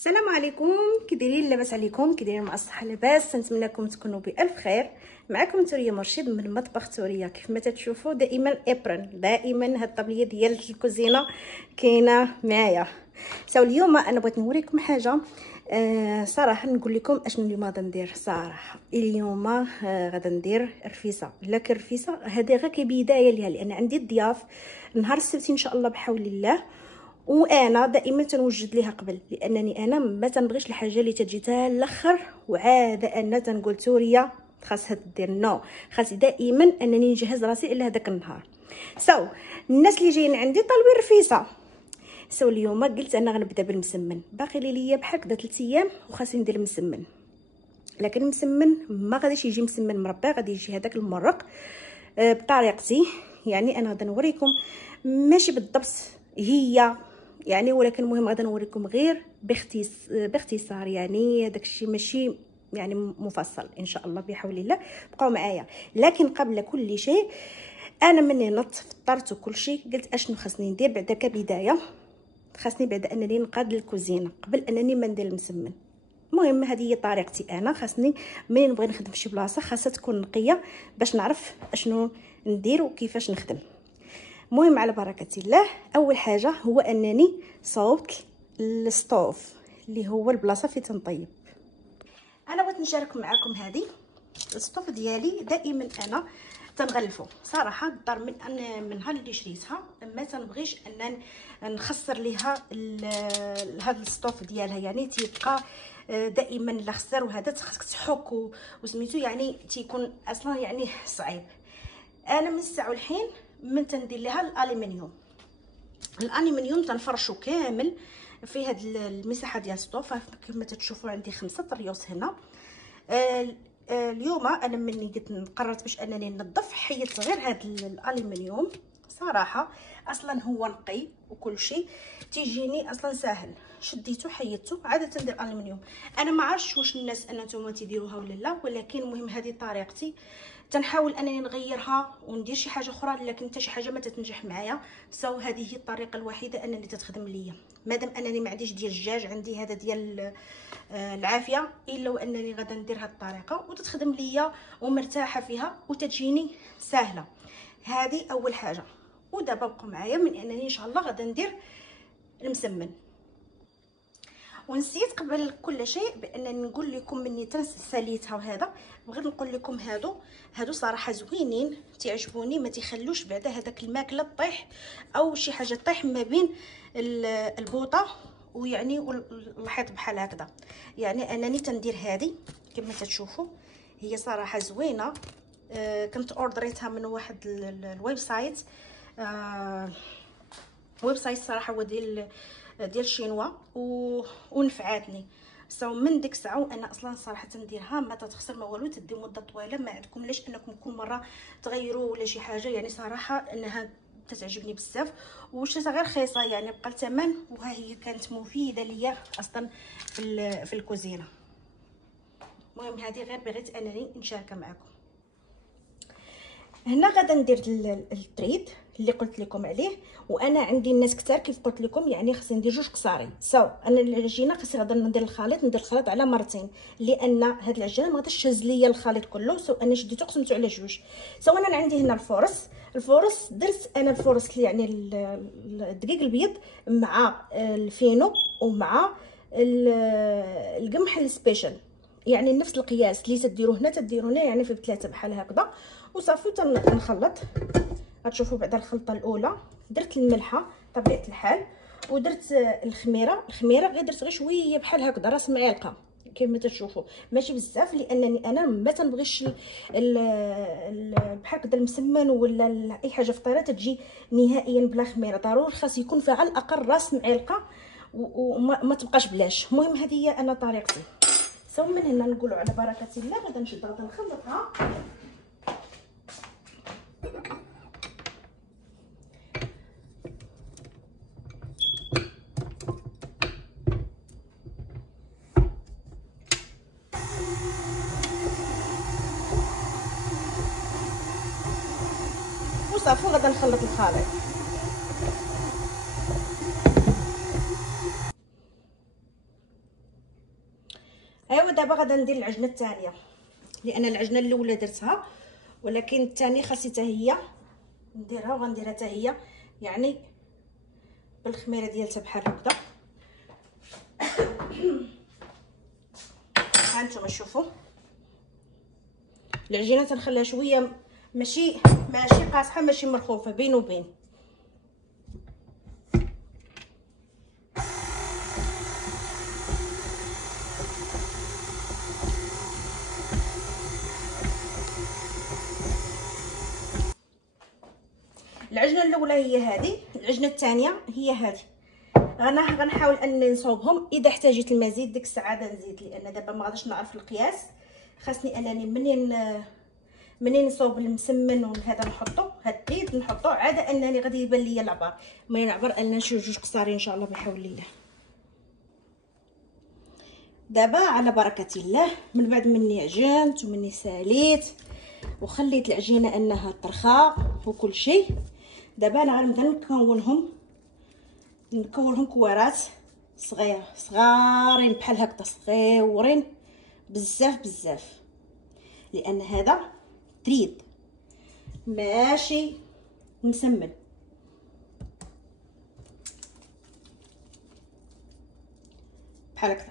السلام عليكم، كي دايرين؟ لاباس عليكم؟ كي دايرين مع الصحه؟ لاباس. نتمنىكم تكونوا بالف خير. معكم توريه مرشد من مطبخ توريه. كيف ما تشوفوا دائما دائما هاد الطبليه ديال الكوزينه كاينه معايا. اليوم انا بغيت نوريكم حاجه. صراحه نقول لكم اشنو اليوم غادا ندير. صراحه اليوم غادا ندير رفيسه. لكن الرفيسه هذه غير كبدايه ليها، لان عندي الضياف نهار السبت ان شاء الله بحول الله. وانا دائما تنوجد ليها قبل، لانني انا ما تنبغيش الحاجه اللي تجي حتى الاخر وعاده انا تنقول توريه خاصها دير نو. خاص دائما انني نجهز راسي الا هذاك النهار. الناس اللي جايين عندي طالبين رفيسه. اليوم قلت انا غنبدا بالمسمن. باقي لي بحال هكذا 3 ايام وخاصني ندير المسمن. لكن المسمن ما غاديش يجي مسمن مربى، غادي يجي هذاك المرق بطريقتي. يعني انا غادي نوريكم ماشي بالضبط هي يعني، ولكن المهم غادي نوريكم غير باختصار. يعني هذاك الشيء ماشي يعني مفصل ان شاء الله بحول الله. بقاو معايا. لكن قبل كل شيء انا مني نط فطرت وكل شيء، قلت اشنو خاصني ندير بعدا كبدايه. خاصني بعدا انني نقاد الكوزينه قبل انني ما ندير المسمن. المهم هذه هي طريقتي انا. خاصني ملي نبغي نخدم في شي بلاصه خاصها تكون نقيه باش نعرف اشنو ندير وكيفاش نخدم. المهم على بركه الله، اول حاجه هو انني صوبت السطوف اللي هو البلاصه فين تنطيب. انا بغيت نشارك معكم هذه السطوف ديالي. دائما انا تنغلفو صراحه الدار من نهار اللي شريتها ما تنبغيش ان نخسر ليها هذا السطوف ديالها. يعني تيبقى دائما لا خسر، وهذا خاصك تحك وسميتو يعني تيكون اصلا يعني صعيب. انا من الساعه الحين من تندير لها الالومنيوم تنفرشو كامل في هاد المساحه ديال السطوف. كما تشوفوا عندي 5 طريوس هنا. اليوم انا مني قررت باش انني ننظف، حيدت غير هاد الالومنيوم. صراحه اصلا هو نقي وكل شيء تيجيني اصلا ساهل. شديته حيدته. عاده تندير الالومنيوم. انا ما عرفتش واش الناس انتم تيديروها ولا لا، ولكن المهم هذه طريقتي. تنحاول انني نغيرها وندير شي حاجه اخرى، لكن حتى شي حاجه ما تتنجح معايا. هذه هي الطريقه الوحيده انني تتخدم ليا. مادام انني ما عنديش ديال الدجاج، عندي هذا ديال العافيه، الا وانني غادا ندير هذه الطريقه وتتخدم ليا ومرتاحه فيها وتجيني سهله. هذه اول حاجه. ودابا بقوا معايا من انني ان شاء الله غادا ندير المسمن. ونسيت قبل كل شيء بانني نقول لكم مني تنساليتها، وهذا بغيت نقول لكم هادو صراحه زوينين تعجبوني. ما تيخلوش بعدا هذاك الماكله طيح او شي حاجه طيح ما بين البوطه ويعني والحيط بحال هكذا. يعني انني تندير هذه كما تشوفوا هي صراحه زوينه. كنت اوردريتها من واحد الويب سايت. ويب سايت صراحه هو ديال الشينوا ونفعاتني. من ديك الساعه وانا اصلا صراحه نديرها ما تتخسر ما والو، تدي مده طويله. ما عندكم ليش انكم كل مره تغيروا ولا شي حاجه. يعني صراحه انها تتعجبني بزاف وشريتها غير رخيصه، يعني بقى الثمن وها هي كانت مفيده ليا اصلا في الكوزينه. المهم هذه غير بغيت انني نشاركها معكم. هنا غادا ندير التريد اللي قلت لكم عليه. وانا عندي الناس كثار كيف قلت لكم، يعني خصني ندير 2 قصارين. انا اللي جينا خصني غادا ندير الخليط على مرتين، لان هاد العجينه ما غاديش تهز ليا الخليط كله. انا شديته قسمته على 2. انا عندي هنا الفورس درت انا الفورس يعني الدقيق البيض مع الفينو ومع القمح السبيشال، يعني نفس القياس اللي تديروه هنا يعني في 3 بحال هكذا. وصافي تنخلط. غتشوفوا بعد الخلطه الاولى درت الملحه طبيعه الحال، ودرت الخميره غير درت غير شويه بحال هكذا راس معلقه كما تشوفوا، ماشي بزاف، لانني انا ما تنبغيش بحال هكذا المسمن ولا اي حاجه فطيره تجي نهائيا بلا خميره. ضروري خاص يكون فيها على الاقل راس معلقه وما تبقاش بلاش. المهم هذه هي انا طريقتي. من هنا نقولوا على بركه الله غادا نشد غادا نخلطها. وصافي غادا نخلط الخليط. ايوا دابا غادا ندير العجنه الثانيه، لان العجنه الاولى درتها ولكن الثاني خاصي حتى هي نديرها، وغنديرها حتى هي يعني بالخميره ديالتها بحال هكذا. ها نتوما شوفوا العجينه تنخليها شويه ماشي قاصحه ماشي مرخوفه، بين وبين. العجنه الاولى هي هذه، العجنه الثانيه هي هذه. غنحاول انني نصوبهم، اذا احتاجيت المزيد ديك الساعه نزيد، لان دابا ما غاديش نعرف القياس. خاصني انني منين نصوب المسمن وهذا نحطو هاد البيض نحطو، عاد انني غادي يبان ليا العبار ما ينعبر ان شي جوج قصارين ان شاء الله بحول الله. دابا على بركه الله، من بعد مني عجنت ومني ساليت وخليت العجينه انها طرخه وكل شيء، دابا انا غنبدا نكورهم كوارات صغارين بحال هكذا، صغيورين بزاف، لان هذا تريد ماشي مسمن. بحال هكذا.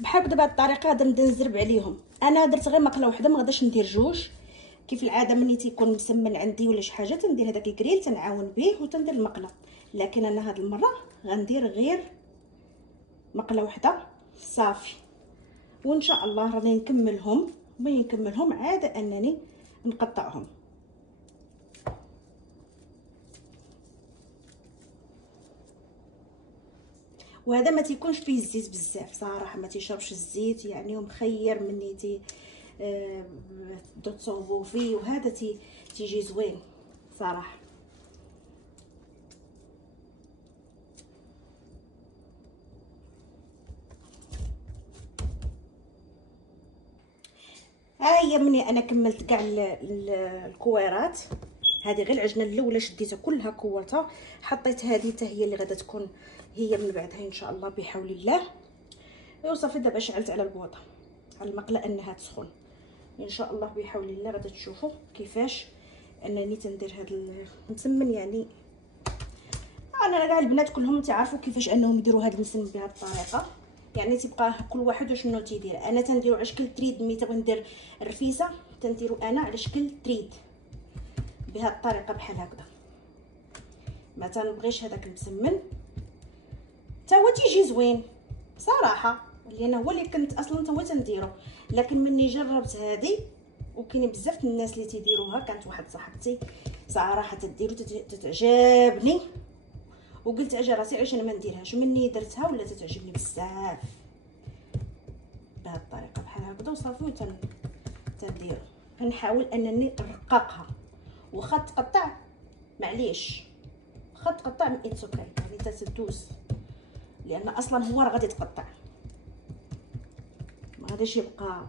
بحال بهذه الطريقه غادي نبدا نزرب عليهم. انا درت غير مقله واحده، ما غاداش ندير جوج كيف العاده. ملي تيكون مسمن عندي ولا شي حاجه تندير هذاك الكريل تنعاون به وتندير المقله، لكن انا هاد المره غندير غير مقله واحده صافي. وان شاء الله راني نكملهم عاد انني نقطعهم. وهذا ما تيكونش فيه الزيت بزاف صراحه، ما تيشربش الزيت يعني، ومخير مني تصوبوا فيه، وهذا تيجي زوين صراحه. ها هي مني انا كملت كاع الكويرات. هذه غير العجنه الاولى شديتها كلها كورتها، حطيت هذه حتى هي اللي غادا تكون هي من بعدها ان شاء الله بحول الله. وصافي دابا شعلت على البوطه على المقله انها تسخن ان شاء الله بحول الله. غادا تشوفوا كيفاش انني تندير هذا المسمن يعني. انا كاع البنات كلهم تعرفوا كيفاش انهم يديروا هذا المسمن بهذه الطريقه، يعني تبقى كل واحد وشنو تيدير. انا تنديرو على شكل تريد، ملي تبغي ندير الرفيسه تنديرو انا على شكل تريد بهذه الطريقه بحال هكذا. ما تنبغيش هذاك المسمن تا هو تيجي زوين صراحه، لان هو اللي كنت اصلا تا هو تنديرو. لكن مني جربت هذه وكاين بزاف الناس اللي تيديروها، كانت واحد صاحبتي صراحه تديرو تتعجبني، وقلت اجي راسي علاش انا ما نديرهاش. مني درتها ولا تتعجبني بزاف بهذه الطريقه بحال هكذا. وصافي تنديرو كنحاول انني نرققها، واخا تقطع معليش، واخا تقطع من اتسوكاي يعني تتدوز، لان اصلا هو راه غادي يتقطع، ما غاديش يبقى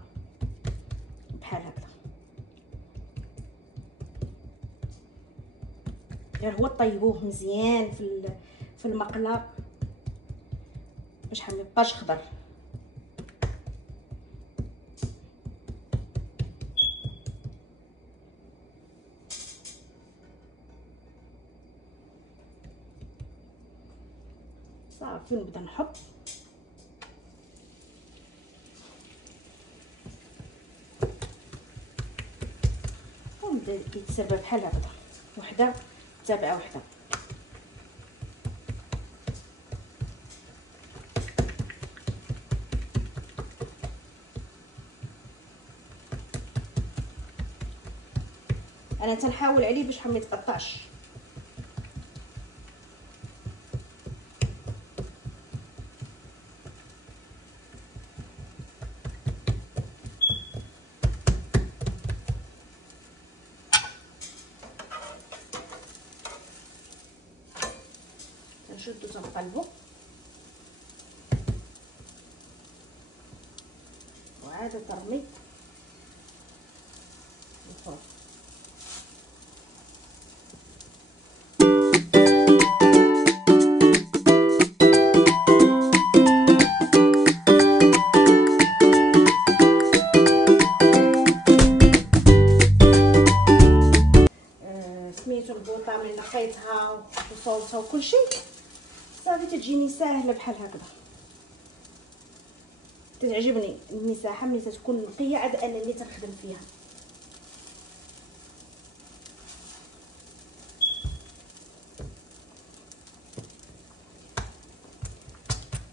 بحال هكذا. غير هو طيبوه مزيان في المقله باش ما يبقاش خضر. صافي نبدا نحط ونبدا يتسرب بحال هكذا، وحده تابعه وحده. انا تنحاول عليه باش ما يتقطعش. نشدو تنقلبو وعاد ترمي الفرن. سميتو البوطه ملي نقيتها وصوصها وكلشي صافي تجيني ساهله بحال هكذا. تعجبني المساحه ملي تكون نقيه عاد انني تنخدم فيها.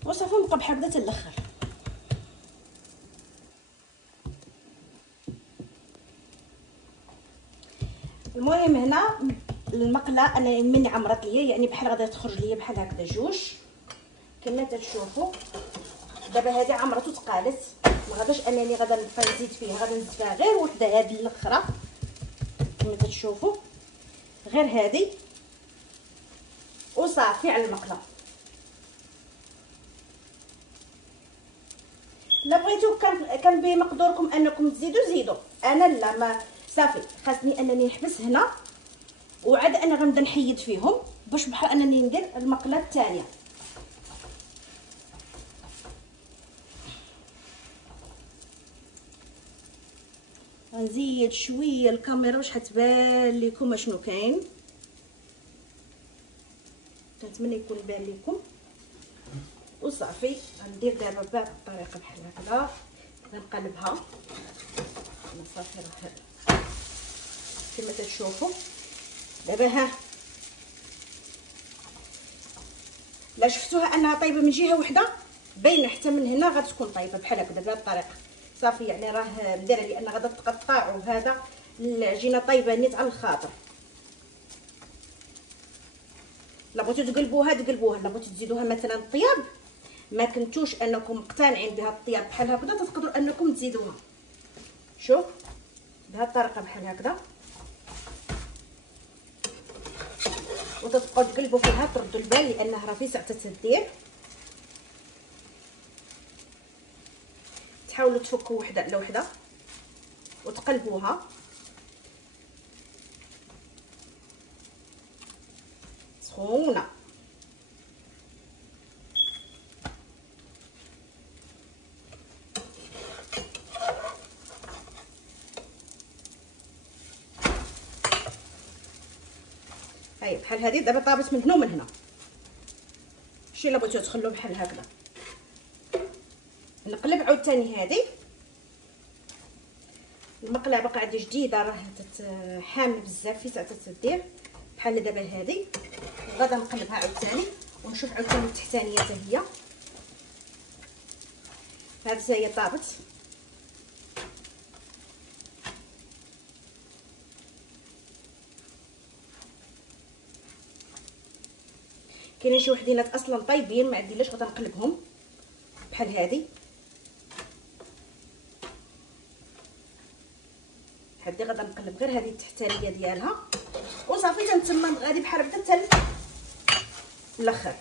وصافي نبقى بحال هكذا حتى الاخر. المهم هنا المقله انا مني عمرت ليا، يعني بحال غادا تخرج ليا بحال هكذا جوج كما تشوفوا. دابا هذه عمرت وتقالت، ما غاداش انني غادا نبقى نزيد فيها، غادا نزيد فيها غير وحده هذه الاخرى كما تشوفوا، غير هذه وصافي على المقله. لا بغيتو كان بمقدوركم انكم تزيدوا زيدوا، انا لا، ما صافي خاصني انني نحبس هنا وعاد انا غنبدا نحيد فيهم باش بحال انني ندير المقله الثانيه. غنزيد شويه الكاميرا باش حتبان لكم اشنو كاين، كنتمنى يكون بان لكم. وصافي غندير دابا بهذه الطريقه بحال هكذا، غنقلبها صافي راه كما تشوفوا. دابا ها لا شفتوها انها طايبه من جهه واحده باينه حتى من هنا غتكون طايبه بحال هكذا بهذه الطريقه. صافي يعني راه مديره لان غادا تقطع وهذا العجينه طايبه نيت على الخاطر. لا بغيتو تقلبوها تقلبوها، لا بغيتو تزيدوها مثلا طياب ما كنتوش انكم مقتنعين بها الطياب بحال هكذا تقدروا انكم تزيدوها. شوف بهذه الطريقه بحال هكذا، وتبقاو تقلبوا فيها تردوا البال لانها راه في ساعه تدير. تحاولوا تفكوا وحده على وحده وتقلبوها سخونه. هاي بحال هذه دابا طابت من هنا ومن هنا. شي الا بغيتو تخلو بحال هكذا نقلب عاوتاني. هذه المقله باقا عندي جديده راه حامله بزاف في ساعه تدير بحال دابا هذه. غادا نقلبها عاوتاني ونشوف عاوتاني التحتانيه حتى هي هذه هي طابت. كاينين شي وحدينات اصلا طايبين ما عندي لاش غادا نقلبهم بحال هذه. هذه غادا نقلب غير هذه التحتانيه ديالها وصافي تنتما غادي بحال هكا حتى الاخر.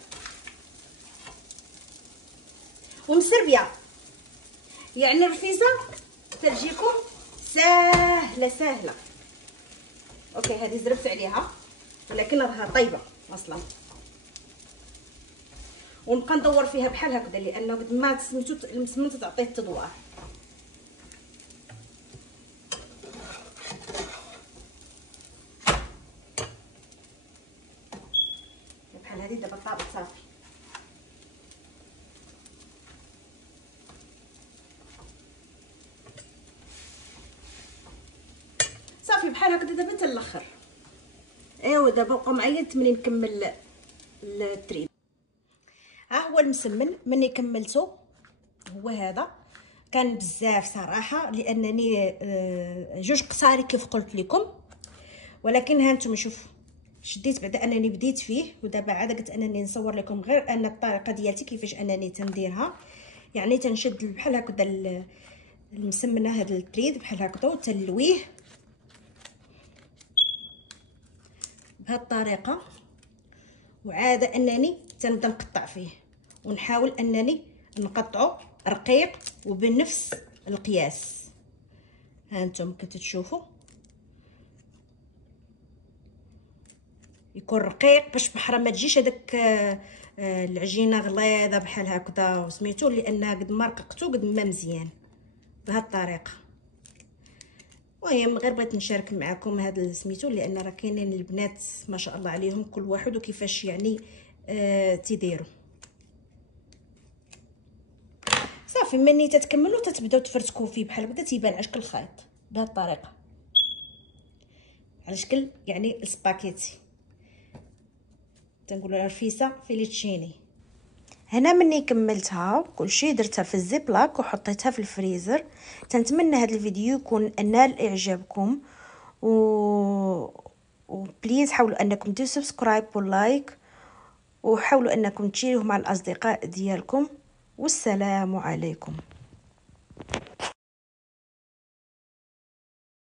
ومسربيه يعني الرفيسه تجيكم ساهله ساهله. اوكي هذه زربت عليها ولكن راها طيبه اصلا، ونبقى ندور فيها بحال هكذا لانه قد ما سميتو المسمن تعطيه التدوار. بحال هذه دابا طابت صافي. صافي بحال هكذا دابا حتى الاخر. ايوا دابا بقى معايا تمني نكمل التريد. ها هو المسمن مني كملته هو هذا. كان بزاف صراحه لانني جوج قصاري كيف قلت لكم، ولكن ها نتوما شوف شديت بعد انني بديت فيه ودابا عاد قلت انني نصور لكم غير ان الطريقه ديالتي كيفاش انني تنديرها. يعني تنشد بحال هكذا المسمنه هذا التريد بحال هكذا وتلويه بهذه الطريقه، وعاد انني تنبدا نقطع فيه ونحاول انني نقطعه رقيق وبنفس القياس. ها انتم كتشوفوا يكون رقيق باش بحرا ما تجيش هذاك العجينه غليظه بحال هكذا وسميتو، لانها قد ما رققتو قد ما مزيان بهذه الطريقه. المهم غير بغيت نشارك معكم هذا سميتو، لان راه كاينين البنات ما شاء الله عليهم كل واحد وكيفاش يعني تيديروا. صافي مني تتكملوا تتبداو تفرتكوا فيه بحال هكذا تيبان على شكل خيط بهذه الطريقه، على شكل يعني السباكيتي، تنقولوا لها رفيسه فيليتشيني. هنا مني كملتها كلشي درتها في الزيبلاك وحطيتها في الفريزر. تنتمنى هذا الفيديو يكون نال اعجابكم وبليز حاولوا انكم ديروا سبسكرايب ولايك، وحاولوا انكم تشيروه مع الاصدقاء ديالكم، والسلام عليكم.